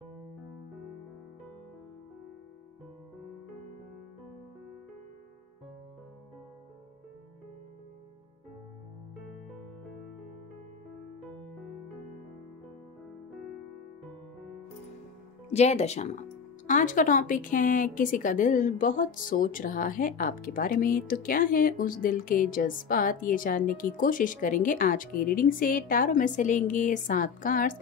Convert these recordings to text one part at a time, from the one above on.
जय दशामा। आज का टॉपिक है किसी का दिल बहुत सोच रहा है आपके बारे में, तो क्या है उस दिल के जज्बात, ये जानने की कोशिश करेंगे आज की रीडिंग से। टैरो में से लेंगे 7 कार्ड्स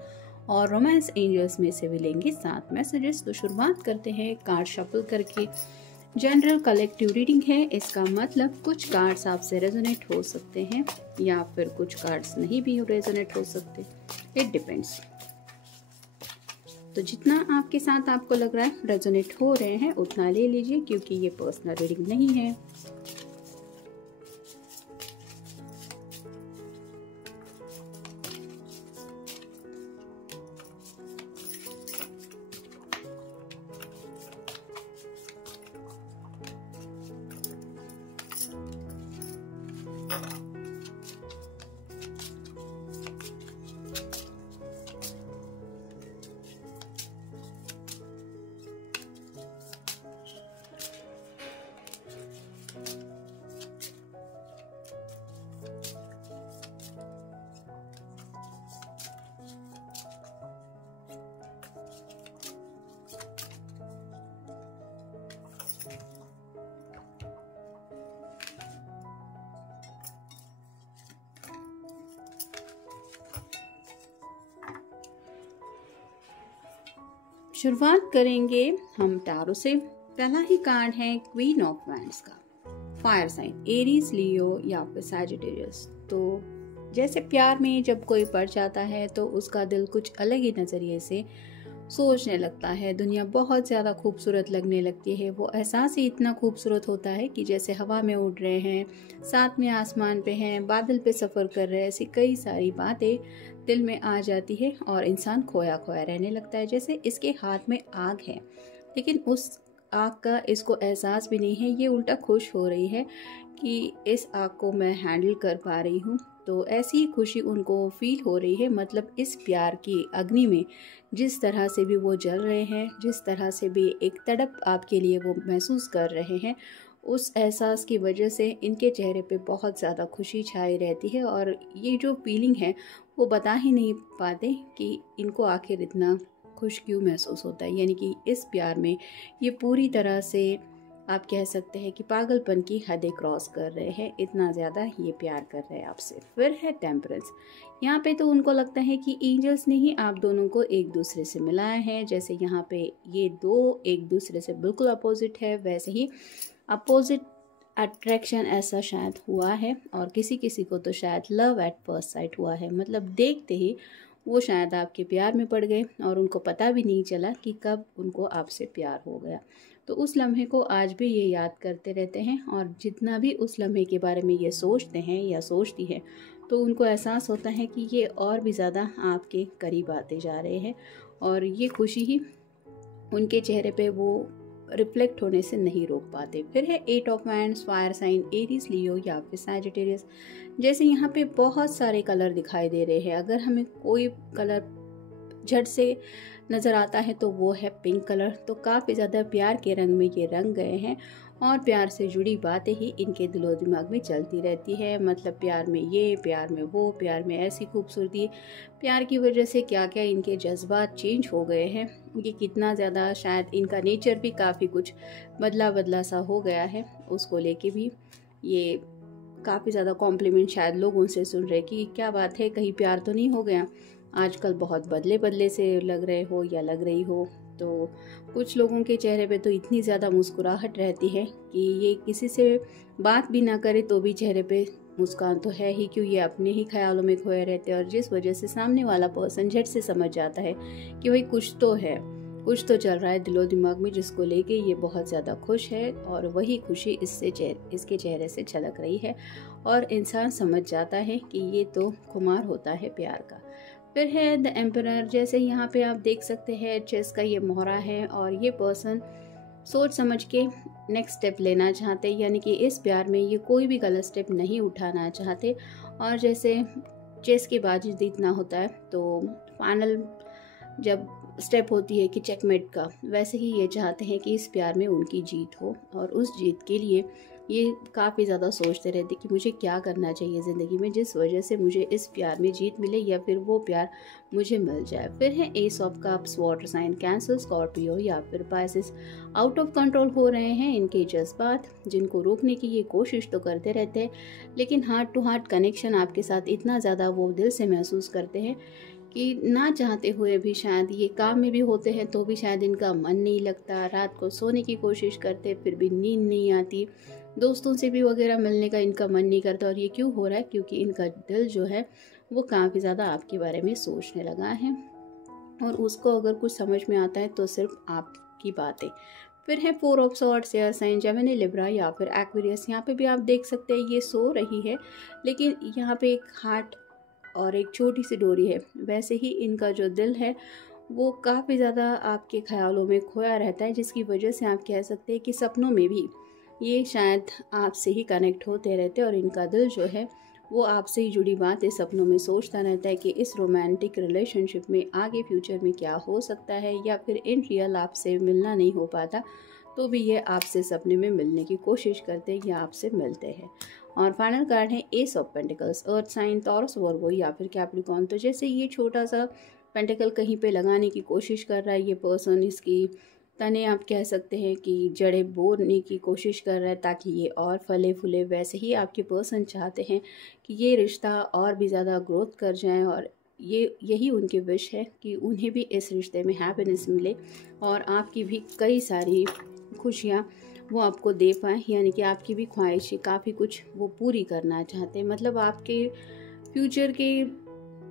और रोमांस एंजल्स में से भी लेंगे 7 मैसेजेस। तो शुरुआत करते हैं कार्ड शफल करके। जनरल कलेक्टिव रीडिंग है, इसका मतलब कुछ कार्ड्स आपसे रेजोनेट हो सकते हैं या फिर कुछ कार्ड्स नहीं भी रेजोनेट हो सकते, इट डिपेंड्स। तो जितना आपके साथ आपको लग रहा है रेजोनेट हो रहे हैं उतना ले लीजिए, क्योंकि ये पर्सनल रीडिंग नहीं है। शुरुआत करेंगे हम टैरो से। पहला ही कार्ड है क्वीन ऑफ वैंड्स का, फायर साइन एरीज, लियो या फिर सैजिटेरियस। तो जैसे प्यार में जब कोई पड़ जाता है तो उसका दिल कुछ अलग ही नज़रिए से सोचने लगता है, दुनिया बहुत ज़्यादा खूबसूरत लगने लगती है। वो एहसास ही इतना खूबसूरत होता है कि जैसे हवा में उड़ रहे हैं, साथ में आसमान पे हैं, बादल पे सफ़र कर रहे हैं। ऐसी कई सारी बातें दिल में आ जाती है और इंसान खोया खोया रहने लगता है। जैसे इसके हाथ में आग है, लेकिन उस आग का इसको एहसास भी नहीं है। ये उल्टा खुश हो रही है कि इस आग को मैं हैंडल कर पा रही हूँ। तो ऐसी ही खुशी उनको फील हो रही है। मतलब इस प्यार की अग्नि में जिस तरह से भी वो जल रहे हैं, जिस तरह से भी एक तड़प आपके लिए वो महसूस कर रहे हैं, उस एहसास की वजह से इनके चेहरे पे बहुत ज़्यादा खुशी छाई रहती है। और ये जो फीलिंग है वो बता ही नहीं पाते कि इनको आखिर इतना खुश क्यों महसूस होता है। यानी कि इस प्यार में ये पूरी तरह से आप कह सकते हैं कि पागलपन की हदें क्रॉस कर रहे हैं, इतना ज़्यादा ये प्यार कर रहे हैं आपसे। फिर है टेम्परेंस। यहाँ पे तो उनको लगता है कि एंजल्स ने ही आप दोनों को एक दूसरे से मिलाया है। जैसे यहाँ पे ये दो एक दूसरे से बिल्कुल अपोजिट है, वैसे ही अपोजिट अट्रैक्शन ऐसा शायद हुआ है। और किसी किसी को तो शायद लव एट फर्स्ट साइट हुआ है। मतलब देखते ही वो शायद आपके प्यार में पड़ गए और उनको पता भी नहीं चला कि कब उनको आपसे प्यार हो गया। तो उस लम्हे को आज भी ये याद करते रहते हैं, और जितना भी उस लम्हे के बारे में ये सोचते हैं या सोचती है तो उनको एहसास होता है कि ये और भी ज़्यादा आपके करीब आते जा रहे हैं। और ये खुशी ही उनके चेहरे पे वो रिफ्लेक्ट होने से नहीं रोक पाते। फिर है 8 of wands, fire sign Aries, Leo या फिर सैजिटेरियस। जैसे यहाँ पे बहुत सारे कलर दिखाई दे रहे हैं। अगर हमें कोई कलर झट से नज़र आता है तो वो है पिंक कलर। तो काफ़ी ज़्यादा प्यार के रंग में ये रंग गए हैं और प्यार से जुड़ी बातें ही इनके दिलो दिमाग में चलती रहती है। मतलब प्यार में ये, प्यार में वो, प्यार में ऐसी खूबसूरती, प्यार की वजह से क्या क्या इनके जज्बात चेंज हो गए हैं। ये कितना ज़्यादा शायद इनका नेचर भी काफ़ी कुछ बदला बदला सा हो गया है। उसको लेके भी ये काफ़ी ज़्यादा कॉम्प्लीमेंट शायद लोगों से सुन रहे कि क्या बात है, कहीं प्यार तो नहीं हो गया, आजकल बहुत बदले बदले से लग रहे हो या लग रही हो। तो कुछ लोगों के चेहरे पे तो इतनी ज़्यादा मुस्कुराहट रहती है कि ये किसी से बात भी ना करे तो भी चेहरे पे मुस्कान तो है ही, क्यों ये अपने ही ख्यालों में खोए रहते हैं। और जिस वजह से सामने वाला पर्सन झट से समझ जाता है कि भाई कुछ तो है, कुछ तो चल रहा है दिलो दिमाग में, जिसको लेके ये बहुत ज़्यादा खुश है। और वही खुशी इसके चेहरे से झलक रही है और इंसान समझ जाता है कि ये तो खुमार होता है प्यार का। फिर है द एम्परर। जैसे यहाँ पे आप देख सकते हैं चेस का ये मोहरा है और ये पर्सन सोच समझ के नेक्स्ट स्टेप लेना चाहते, यानी कि इस प्यार में ये कोई भी गलत स्टेप नहीं उठाना चाहते। और जैसे चेस की बाजी जीतना होता है तो फाइनल जब स्टेप होती है कि चेकमेट का, वैसे ही ये चाहते हैं कि इस प्यार में उनकी जीत हो। और उस जीत के लिए ये काफ़ी ज़्यादा सोचते रहते कि मुझे क्या करना चाहिए ज़िंदगी में जिस वजह से मुझे इस प्यार में जीत मिले या फिर वो प्यार मुझे मिल जाए। फिर है ace of cups, water sign Cancer, Scorpio या फिर पाइसेस। आउट ऑफ कंट्रोल हो रहे हैं इनके जज्बात, जिनको रोकने की ये कोशिश तो करते रहते हैं, लेकिन हार्ट टू हार्ट कनेक्शन आपके साथ इतना ज़्यादा वो दिल से महसूस करते हैं कि ना चाहते हुए भी शायद ये काम में भी होते हैं तो भी शायद इनका मन नहीं लगता, रात को सोने की कोशिश करते फिर भी नींद नहीं आती, दोस्तों से भी वगैरह मिलने का इनका मन नहीं करता। और ये क्यों हो रहा है? क्योंकि इनका दिल जो है वो काफ़ी ज़्यादा आपके बारे में सोचने लगा है और उसको अगर कुछ समझ में आता है तो सिर्फ आपकी बातें। फिर है four of swords, air sign, Gemini, Libra या फिर एक्वेरियस। यहाँ पे भी आप देख सकते हैं ये सो रही है, लेकिन यहाँ पे एक हार्ट और एक छोटी सी डोरी है। वैसे ही इनका जो दिल है वो काफ़ी ज़्यादा आपके ख्यालों में खोया रहता है, जिसकी वजह से आप कह सकते हैं कि सपनों में भी ये शायद आपसे ही कनेक्ट होते रहते हैं और इनका दिल जो है वो आपसे ही जुड़ी बातें सपनों में सोचता रहता है कि इस रोमांटिक रिलेशनशिप में आगे फ्यूचर में क्या हो सकता है, या फिर इन रियल आपसे मिलना नहीं हो पाता तो भी ये आपसे सपने में मिलने की कोशिश करते हैं या आपसे मिलते हैं। और फाइनल कार्ड है ace of pentacles, earth sign, Taurus, Virgo या फिर कैप्रिकॉर्न। तो जैसे ये छोटा सा पेंटिकल कहीं पे लगाने की कोशिश कर रहा है ये पर्सन, इसकी तने आप कह सकते हैं कि जड़ें बोने की कोशिश कर रहा है ताकि ये और फले फूले। वैसे ही आपके पर्सन चाहते हैं कि ये रिश्ता और भी ज़्यादा ग्रोथ कर जाए और यही उनकी विश है कि उन्हें भी इस रिश्ते में हैप्पीनेस मिले और आपकी भी कई सारी खुशियाँ वो आपको दे पाएँ, यानी कि आपकी भी ख्वाहिशें काफ़ी कुछ वो पूरी करना चाहते हैं। मतलब आपके फ्यूचर के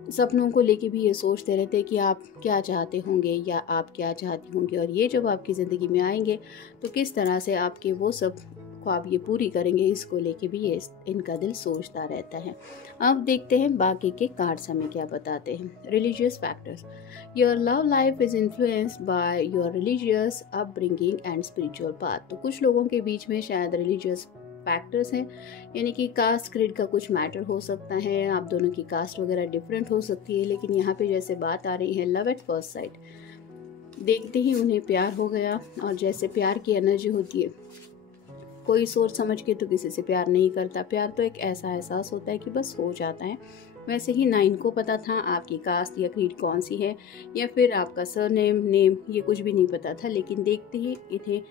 सपनों को लेके भी ये सोचते रहते हैं कि आप क्या चाहते होंगे या आप क्या चाहती होंगे, और ये जब आपकी ज़िंदगी में आएंगे तो किस तरह से आपके वो सब ख्वाब ये पूरी करेंगे, इसको लेके भी ये इनका दिल सोचता रहता है। अब देखते हैं बाकी के कार्ड्स हमें क्या बताते हैं। Religious factors, your love life is influenced by your religious upbringing and spiritual path. तो कुछ लोगों के बीच में शायद रिलीजियस फैक्टर्स हैं, यानी कि कास्ट क्रीड का कुछ मैटर हो सकता है, आप दोनों की कास्ट वगैरह डिफरेंट हो सकती है। लेकिन यहाँ पे जैसे बात आ रही है लव एट फर्स्ट साइट, देखते ही उन्हें प्यार हो गया। और जैसे प्यार की एनर्जी होती है, कोई सोच समझ के तो किसी से प्यार नहीं करता, प्यार तो एक ऐसा एहसास होता है कि बस हो जाता है। वैसे ही ना इनको पता था आपकी कास्ट या क्रीड कौन सी है या फिर आपका सरनेम, नेम, ये कुछ भी नहीं पता था, लेकिन देखते ही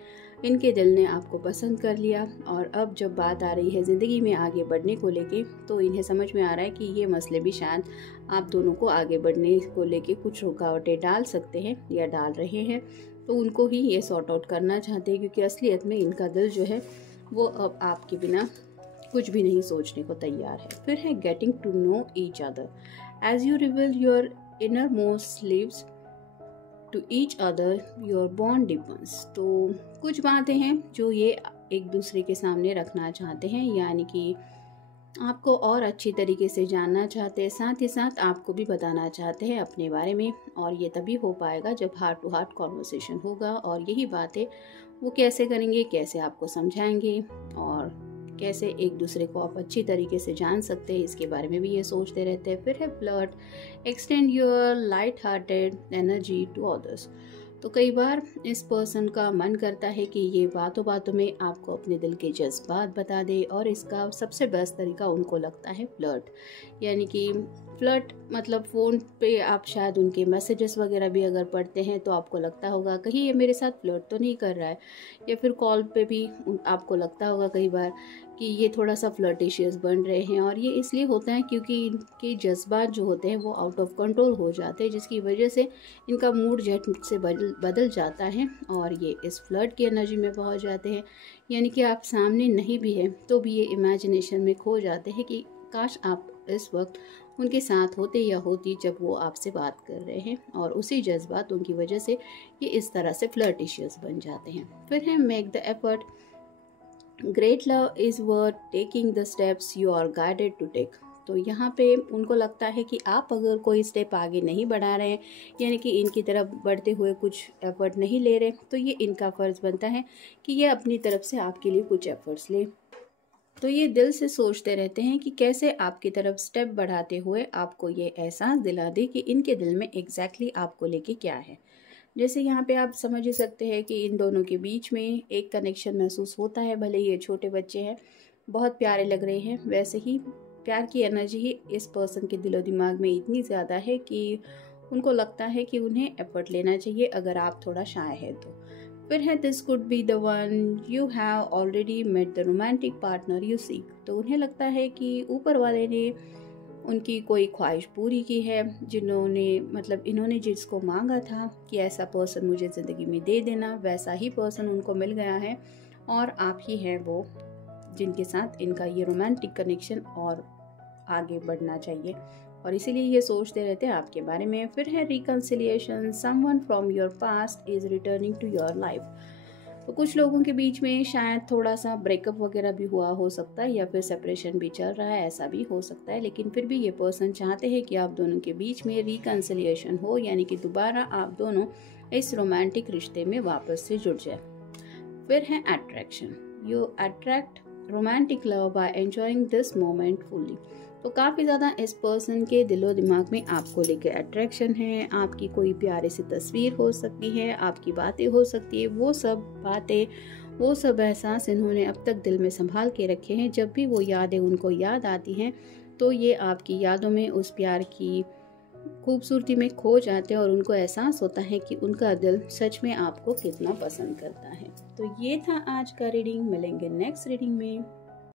इनके दिल ने आपको पसंद कर लिया। और अब जब बात आ रही है ज़िंदगी में आगे बढ़ने को लेके, तो इन्हें समझ में आ रहा है कि ये मसले भी शायद आप दोनों को आगे बढ़ने को लेके कुछ रुकावटें डाल सकते हैं या डाल रहे हैं, तो उनको ही ये सॉर्ट आउट करना चाहते हैं, क्योंकि असलियत में इनका दिल जो है वो अब आपके बिना कुछ भी नहीं सोचने को तैयार है। फिर है getting to know each other, as you reveal your innermost lives to each other your bond depends. तो कुछ बातें हैं जो ये एक दूसरे के सामने रखना चाहते हैं, यानी कि आपको और अच्छी तरीके से जानना चाहते हैं, साथ ही साथ आपको भी बताना चाहते हैं अपने बारे में। और ये तभी हो पाएगा जब हार्ट टू हार्ट कॉन्वर्सेशन होगा, और यही बातें वो कैसे करेंगे, कैसे आपको समझाएंगे और कैसे एक दूसरे को आप अच्छी तरीके से जान सकते हैं, इसके बारे में भी ये सोचते रहते हैं। फिर है flirt, extend your light hearted energy to others. तो कई बार इस पर्सन का मन करता है कि ये बातों बातों में आपको अपने दिल के जज्बात बता दे, और इसका सबसे बेस्ट तरीका उनको लगता है फ्लर्ट। यानी कि फ्लर्ट मतलब फ़ोन पे आप शायद उनके मैसेजेस वगैरह भी अगर पढ़ते हैं तो आपको लगता होगा कहीं ये मेरे साथ फ्लर्ट तो नहीं कर रहा है, या फिर कॉल पे भी आपको लगता होगा कई बार कि ये थोड़ा सा फ्लर्टिशियस बन रहे हैं। और ये इसलिए होता है क्योंकि इनके जज्बात जो होते हैं वो आउट ऑफ कंट्रोल हो जाते हैं, जिसकी वजह से इनका मूड झट से बदल जाता है और ये इस फ्लर्ट की एनर्जी में पहुंच जाते हैं। यानी कि आप सामने नहीं भी हैं तो भी ये इमेजिनेशन में खो जाते हैं कि काश आप इस वक्त उनके साथ होते या होती जब वो आपसे बात कर रहे हैं, और उसी जज्बात उनकी वजह से ये इस तरह से फ्लर्टिशियस बन जाते हैं। फिर है make the effort, great love is worth taking the steps you are guided to take. तो यहाँ पे उनको लगता है कि आप अगर कोई स्टेप आगे नहीं बढ़ा रहे हैं, यानी कि इनकी तरफ बढ़ते हुए कुछ एफर्ट नहीं ले रहे, तो ये इनका फ़र्ज़ बनता है कि ये अपनी तरफ से आपके लिए कुछ एफर्ट्स ले। तो ये दिल से सोचते रहते हैं कि कैसे आपकी तरफ स्टेप बढ़ाते हुए आपको ये एहसास दिला दे कि इनके दिल में एग्जैक्टली आपको लेके क्या है। जैसे यहाँ पे आप समझ ही सकते हैं कि इन दोनों के बीच में एक कनेक्शन महसूस होता है, भले ये छोटे बच्चे हैं, बहुत प्यारे लग रहे हैं। वैसे ही प्यार की एनर्जी ही इस पर्सन के दिलो दिमाग में इतनी ज़्यादा है कि उनको लगता है कि उन्हें एफर्ट लेना चाहिए अगर आप थोड़ा शाय है तो। फिर है this could be the one you have already met the romantic partner you seek. तो उन्हें लगता है कि ऊपर वाले ने उनकी कोई ख्वाहिश पूरी की है, इन्होंने जिसको मांगा था कि ऐसा पर्सन मुझे ज़िंदगी में दे देना, वैसा ही पर्सन उनको मिल गया है और आप ही हैं वो जिनके साथ इनका ये रोमांटिक कनेक्शन और आगे बढ़ना चाहिए, और इसीलिए ये सोचते रहते हैं आपके बारे में। फिर है reconciliation, someone from your past is returning to your life. तो कुछ लोगों के बीच में शायद थोड़ा सा ब्रेकअप वगैरह भी हुआ हो सकता है या फिर सेपरेशन भी चल रहा है, ऐसा भी हो सकता है, लेकिन फिर भी ये पर्सन चाहते हैं कि आप दोनों के बीच में रिकन्सिलिएशन हो, यानी कि दोबारा आप दोनों इस रोमांटिक रिश्ते में वापस से जुड़ जाए। फिर है attraction, you attract romantic love by enjoying this moment fully. तो काफ़ी ज़्यादा इस पर्सन के दिलो दिमाग में आपको लेकर अट्रैक्शन है। आपकी कोई प्यारे सी तस्वीर हो सकती है, आपकी बातें हो सकती है, वो सब बातें, वो सब एहसास इन्होंने अब तक दिल में संभाल के रखे हैं। जब भी वो यादें उनको याद आती हैं तो ये आपकी यादों में उस प्यार की खूबसूरती में खो जाते हैं और उनको एहसास होता है कि उनका दिल सच में आपको कितना पसंद करता है। तो ये था आज का रीडिंग। मिलेंगे नेक्स्ट रीडिंग में।